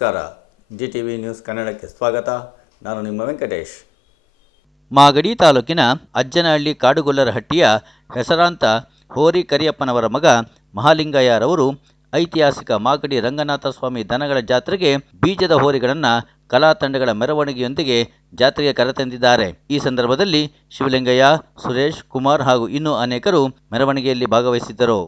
ನಮಸ್ಕಾರ. GTV news ಕನ್ನಡಕ್ಕೆ ಸ್ವಾಗತ. ನಾನು ನಿಮ್ಮ ವೆಂಕಟೇಶ್. ಮಾಗಡಿ ತಾಲೂಕಿನ ಅಜ್ಜನಹಳ್ಳಿ ಕಾಡುಗೊಲ್ಲರಹಟ್ಟಿಯ ಹೆಸರಾಂತ ಹೋರಿ ಕರಿಯಪ್ಪನವರ ಮಗ ಮಹಾಲಿಂಗಯ್ಯರವರು ಐತಿಹಾಸಿಕ ಮಾಗಡಿ ರಂಗನಾಥ ಸ್ವಾಮಿ ದನಗಳ ಜಾತ್ರೆಗೆ ಬೀಜದ ಹೋರಿಗಳನ್ನು ಕಲಾ ತಂಡಗಳ ಮೆರವಣಿಗೆಯೊಂದಿಗೆ ಜಾತ್ರೆಗೆ ಕರೆತಂದಿದ್ದಾರೆ. ಈ ಸಂದರ್ಭದಲ್ಲಿ ಶಿವಲಿಂಗಯ್ಯ, ಸುರೇಶ್ ಕುಮಾರ್ ಹಾಗೂ ಇನ್ನೂ ಅನೇಕರು ಮೆರವಣಿಗೆಯಲ್ಲಿ ಭಾಗವಹಿಸಿದ್ದರು.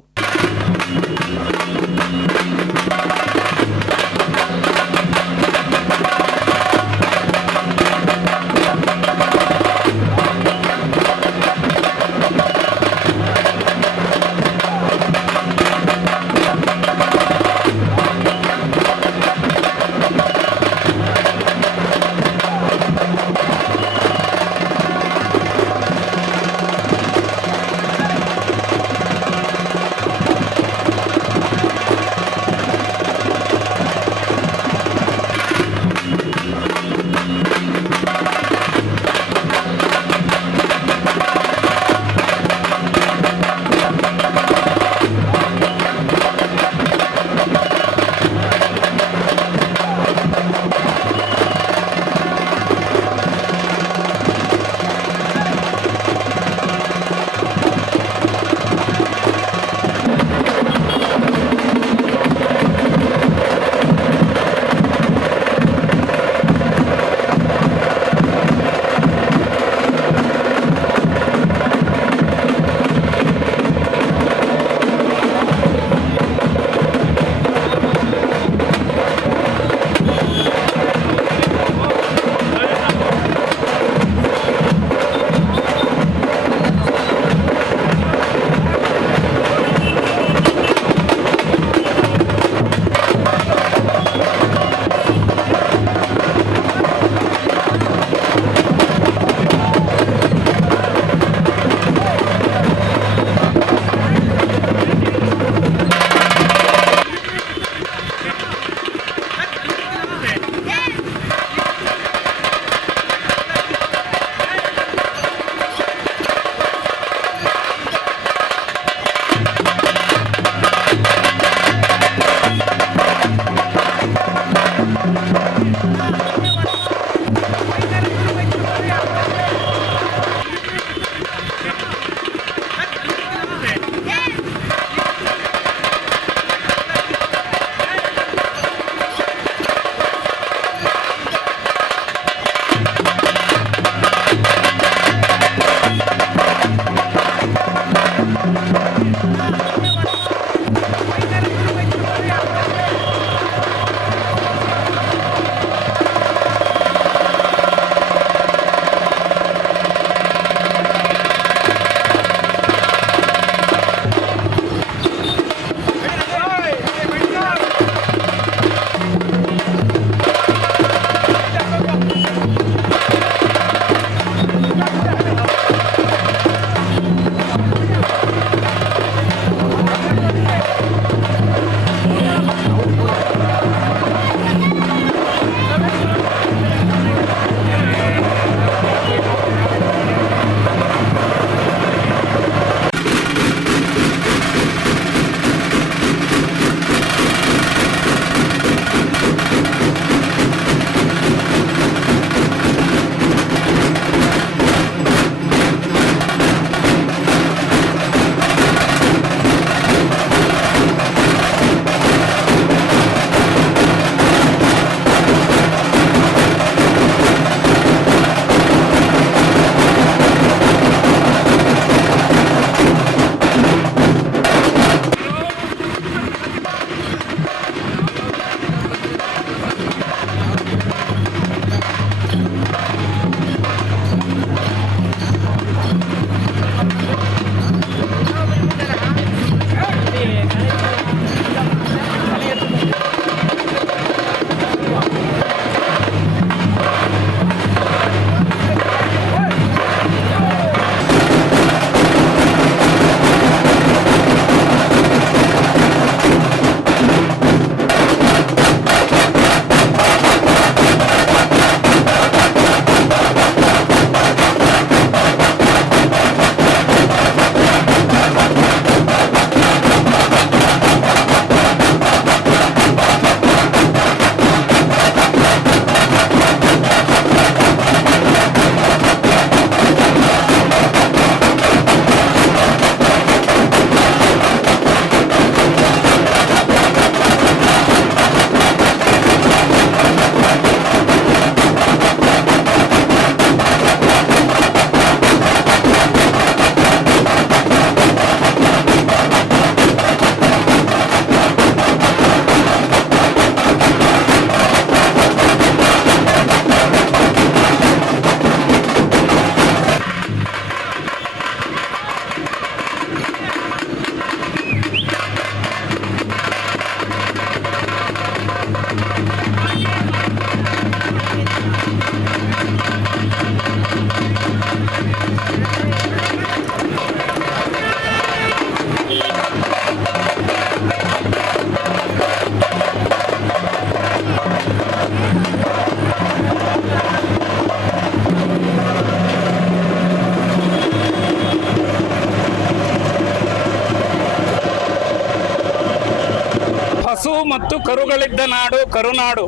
ಮತ್ತು ಕರುಗಳಿದ್ದ ನಾಡು ಕರುನಾಡು.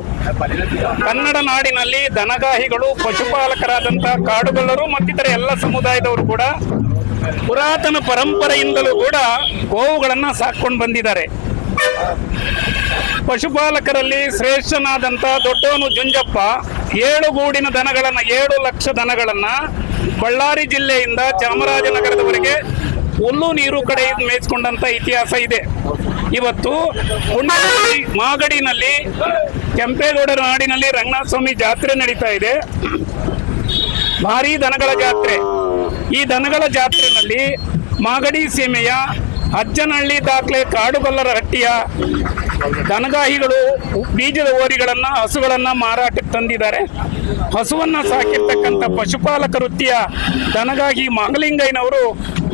ಕನ್ನಡ ನಾಡಿನಲ್ಲಿ ದನಗಾಹಿಗಳು, ಪಶುಪಾಲಕರಾದಂಥ ಕಾಡುಗೊಲ್ಲರು ಮತ್ತಿತರ ಎಲ್ಲ ಸಮುದಾಯದವರು ಕೂಡ ಪುರಾತನ ಪರಂಪರೆಯಿಂದಲೂ ಕೂಡ ಗೋವುಗಳನ್ನು ಸಾಕೊಂಡು ಬಂದಿದ್ದಾರೆ. ಪಶುಪಾಲಕರಲ್ಲಿ ಶ್ರೇಷ್ಠನಾದಂಥ ದೊಡ್ಡವನು ಜುಂಜಪ್ಪ 7 ಗೂಡಿನ ದನಗಳನ್ನು 7 ಲಕ್ಷ ದನಗಳನ್ನು ಬಳ್ಳಾರಿ ಜಿಲ್ಲೆಯಿಂದ ಚಾಮರಾಜನಗರದವರೆಗೆ ಹುಲ್ಲು ನೀರು ಕಡೆ ಮೇಯಿಸ್ಕೊಂಡಂತ ಇತಿಹಾಸ ಇದೆ. ಇವತ್ತು ಮಾಗಡಿನಲ್ಲಿ ಕೆಂಪೇಗೌಡರ ನಾಡಿನಲ್ಲಿ ರಂಗನಾಥ ಸ್ವಾಮಿ ಜಾತ್ರೆ ನಡೀತಾ ಇದೆ. ಭಾರೀ ದನಗಳ ಜಾತ್ರೆ. ಈ ದನಗಳ ಜಾತ್ರೆಯಲ್ಲಿ ಮಾಗಡಿ ಸೀಮೆಯ ಅಜ್ಜನಹಳ್ಳಿ ದಾಖಲೆ ಕಾಡುಗೊಲ್ಲರ ಹಟ್ಟಿಯ ದನಗಾಹಿಗಳು ಬೀಜದ ಓರಿಗಳನ್ನು, ಹಸುಗಳನ್ನು ಮಾರಾಟಕ್ಕೆ ತಂದಿದ್ದಾರೆ. ಹಸುವನ್ನು ಸಾಕಿರ್ತಕ್ಕಂಥ ಪಶುಪಾಲಕ ವೃತ್ತಿಯ ದನಗಾಹಿ ಮಹಲಿಂಗಯ್ಯನವರು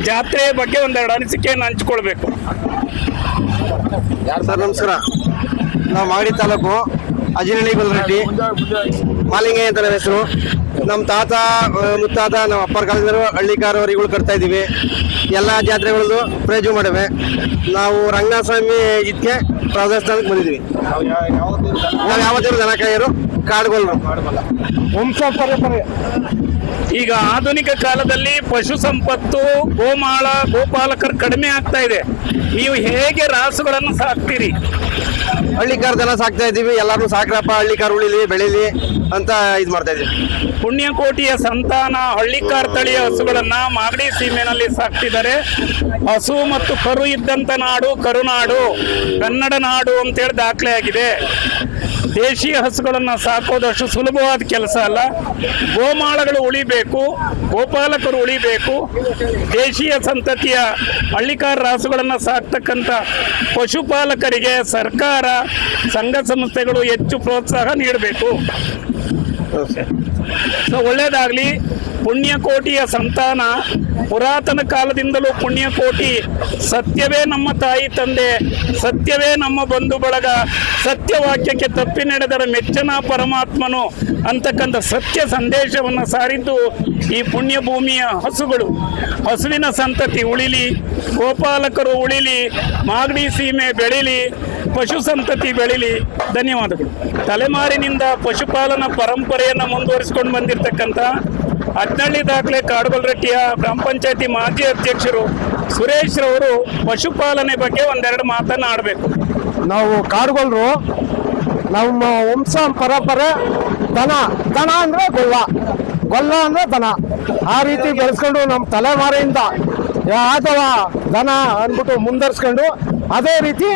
ಜಾತ್ರೆಯ ಬಗ್ಗೆ ಒಂದೆರಡು ಅನಿಸಿಕೆಯನ್ನು ಹಂಚಿಕೊಳ್ಬೇಕು. ಸರ್ ನಮಸ್ಕಾರ. ನಾವು ಮಾಗಡಿ ತಾಲೂಕು ಅಜ್ಜನಹಳ್ಳಿ ಗೊಲ್ಲರಹಟ್ಟಿ, ಮಹಲಿಂಗಯ್ಯ ಅಂತ ಹೆಸರು. ನಮ್ಮ ತಾತ ಮುತ್ತಾತ ನಮ್ಮ ಅಪ್ಪರ ಕಾಲದಿಂದಲೂ ಹಳ್ಳಿಕಾರವರಿಗಳು ಕಟ್ತಾ ಇದ್ದೀವಿ. ಎಲ್ಲ ಜಾತ್ರೆಗಳದ್ದು ಪ್ರಯೋಜನ ಮಾಡಿವೆ. ನಾವು ರಂಗನಾಥ ಸ್ವಾಮಿ ಇದಕ್ಕೆ ಪ್ರದರ್ಶನಕ್ಕೆ ಬಂದಿದ್ದೀವಿ. ನಾವು ಯಾವತ್ತೂ ದನಕಾಯರು, ಕಾಡುಗೊಲ್ಲರು, ವಂಶ ಪರಂಪರೆ. ಈಗ ಆಧುನಿಕ ಕಾಲದಲ್ಲಿ ಪಶು ಸಂಪತ್ತು, ಗೋಮಾಳ, ಗೋಪಾಲಕರು ಕಡಿಮೆ ಆಗ್ತಾ ಇದೆ. ನೀವು ಹೇಗೆ ರಾಸುಗಳನ್ನು ಸಾಕ್ತೀರಿ? ಹಳ್ಳಿಕಾರ ದನ ಸಾಕ್ತಾ ಇದ್ದೀವಿ. ಎಲ್ಲರೂ ಸಾಕ್ರಪ್ಪ, ಹಳ್ಳಿಕಾರ ಉಳಿಲಿ ಬೆಳೀಲಿ ಅಂತ ಇದು ಮಾಡ್ತಾ ಇದ್ದೀವಿ. ಪುಣ್ಯಕೋಟಿಯ ಸಂತಾನ ಹಳ್ಳಿಕಾರ್ ತಳಿಯ ಹಸುಗಳನ್ನ ಮಾಗಡಿ ಸೀಮೆನಲ್ಲಿ ಸಾಕ್ತಿದ್ದಾರೆ. ಹಸು ಮತ್ತು ಕರು ಇದ್ದಂತ ನಾಡು ಕರುನಾಡು, ಕನ್ನಡ ನಾಡು ಅಂತೇಳಿ ದಾಖಲೆ ಆಗಿದೆ. ದೇಶೀಯ ಹಸುಗಳನ್ನು ಸಾಕೋದಷ್ಟು ಸುಲಭವಾದ ಕೆಲಸ ಅಲ್ಲ. ಗೋಮಾಳಗಳು ಉಳಿಬೇಕು, ಗೋಪಾಲಕರು ಉಳಿಬೇಕು. ದೇಶೀಯ ಸಂತತಿಯ ಹಳ್ಳಿಕಾರ ರಾಸುಗಳನ್ನು ಸಾಕ್ತಕ್ಕಂಥ ಪಶುಪಾಲಕರಿಗೆ ಸರ್ಕಾರ, ಸಂಘ ಸಂಸ್ಥೆಗಳು ಹೆಚ್ಚು ಪ್ರೋತ್ಸಾಹ ನೀಡಬೇಕು. ಸೊ ಒಳ್ಳೇದಾಗಲಿ. ಪುಣ್ಯಕೋಟಿಯ ಸಂತಾನ ಪುರಾತನ ಕಾಲದಿಂದಲೂ ಪುಣ್ಯಕೋಟಿ ಸತ್ಯವೇ ನಮ್ಮ ತಾಯಿ ತಂದೆ, ಸತ್ಯವೇ ನಮ್ಮ ಬಂಧು ಬಳಗ, ಸತ್ಯವಾಕ್ಯಕ್ಕೆ ತಪ್ಪಿ ನಡೆದರ ಮೆಚ್ಚನ ಪರಮಾತ್ಮನು ಅಂತಕ್ಕಂಥ ಸತ್ಯ ಸಂದೇಶವನ್ನು ಸಾರಿದ್ದು ಈ ಪುಣ್ಯ ಭೂಮಿಯ ಹಸುಗಳು. ಹಸುವಿನ ಸಂತತಿ ಉಳಿಲಿ, ಗೋಪಾಲಕರು ಉಳಿಲಿ, ಮಾಗಡಿ ಸೀಮೆ ಬೆಳೀಲಿ, ಪಶು ಸಂತತಿ ಬೆಳೀಲಿ. ಧನ್ಯವಾದಗಳು. ತಲೆಮಾರಿನಿಂದ ಪಶುಪಾಲನಾ ಪರಂಪರೆಯನ್ನು ಮುಂದುವರಿಸಿಕೊಂಡು ಬಂದಿರತಕ್ಕಂಥ ಅಜ್ಜನಹಳ್ಳಿ ದಾಖಲೆ ಕಾಡುಗೊಲ್ಲರಹಟ್ಟಿಯ ಗ್ರಾಮ ಪಂಚಾಯತಿ ಮಾಜಿ ಅಧ್ಯಕ್ಷರು ಸುರೇಶ್ ರವರು ಪಶುಪಾಲನೆ ಬಗ್ಗೆ ಒಂದೆರಡು ಮಾತನ್ನು ಆಡಬೇಕು. ನಾವು ಕಾಡುಗೊಲ್ಲರು, ನಮ್ಮ ವಂಶ ಪರಂಪರೆ ದನ ಅಂದ್ರೆ ಗೊಲ್ಲ ಅಂದ್ರೆ ದನ, ಆ ರೀತಿ ಬೆಳೆಸ್ಕೊಂಡು ನಮ್ಮ ತಲೆಮಾರಿಯಿಂದ ಅಥವಾ ದನ ಅಂದ್ಬಿಟ್ಟು ಮುಂದರ್ಸ್ಕೊಂಡು ಅದೇ ರೀತಿ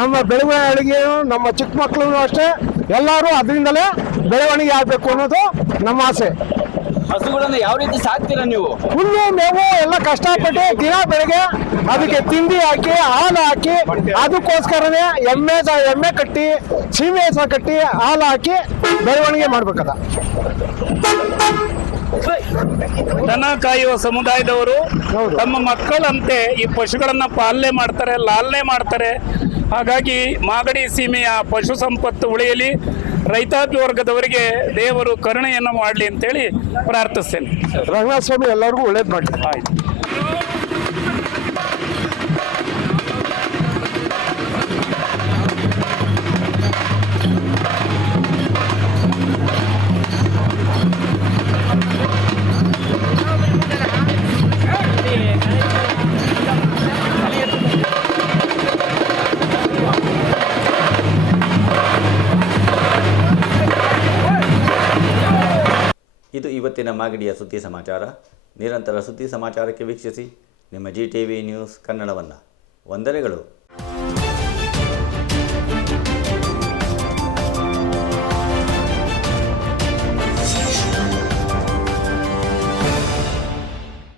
ನಮ್ಮ ಬೆಳವಣಿಗೆಯು, ನಮ್ಮ ಚಿಕ್ಕ ಮಕ್ಕಳು ಅಷ್ಟೇ ಎಲ್ಲರೂ ಅದರಿಂದಲೇ ಬೆಳವಣಿಗೆ ಆಗಬೇಕು ಅನ್ನೋದು ನಮ್ಮ ಆಸೆ. ಹಸುಗಳನ್ನ ಯಾವ ರೀತಿ ಸಾಕ್ತೀರಾ ನೀವು? ಹುಲ್ಲು ಮೇವು ಎಲ್ಲ ಕಷ್ಟಪಟ್ಟು ದಿನ ಬೆಳಗ್ಗೆ ಅದಕ್ಕೆ ತಿಂಡಿ ಹಾಕಿ, ಹಾಲು ಹಾಕಿ, ಅದಕ್ಕೋಸ್ಕರನೇ ಎಮ್ಮೆ ಕಟ್ಟಿ, ಸೀಮೆ ಕಟ್ಟಿ, ಹಾಲು ಹಾಕಿ ಬೆಳವಣಿಗೆ ಮಾಡ್ಬೇಕದ. ದನ ಕಾಯುವ ಸಮುದಾಯದವರು ತಮ್ಮ ಮಕ್ಕಳಂತೆ ಈ ಪಶುಗಳನ್ನ ಪಾಲನೆ ಮಾಡ್ತಾರೆ, ಲಾಲನೆ ಮಾಡ್ತಾರೆ. ಹಾಗಾಗಿ ಮಾಗಡಿ ಸೀಮೆಯ ಪಶು ಸಂಪತ್ತು ಉಳಿಯಲಿ, ರೈತಾಪಿ ವರ್ಗದವರಿಗೆ ದೇವರು ಕರುಣೆಯನ್ನು ಮಾಡಲಿ ಅಂತೇಳಿ ಪ್ರಾರ್ಥಿಸ್ತೇನೆ. ರಂಗನಾಥ ಸ್ವಾಮಿ ಎಲ್ಲರಿಗೂ ಒಳ್ಳೇದು ಮಾಡಿ. ಆಯ್ತು. ಇದು ಇವತ್ತಿನ ಮಾಗಡಿಯ ಸುದ್ದಿ ಸಮಾಚಾರ. ನಿರಂತರ ಸುದ್ದಿ ಸಮಾಚಾರಕ್ಕೆ ವೀಕ್ಷಿಸಿ ನಿಮ್ಮ GTV ನ್ಯೂಸ್ ಕನ್ನಡವನ್ನು. ವಂದನೆಗಳು.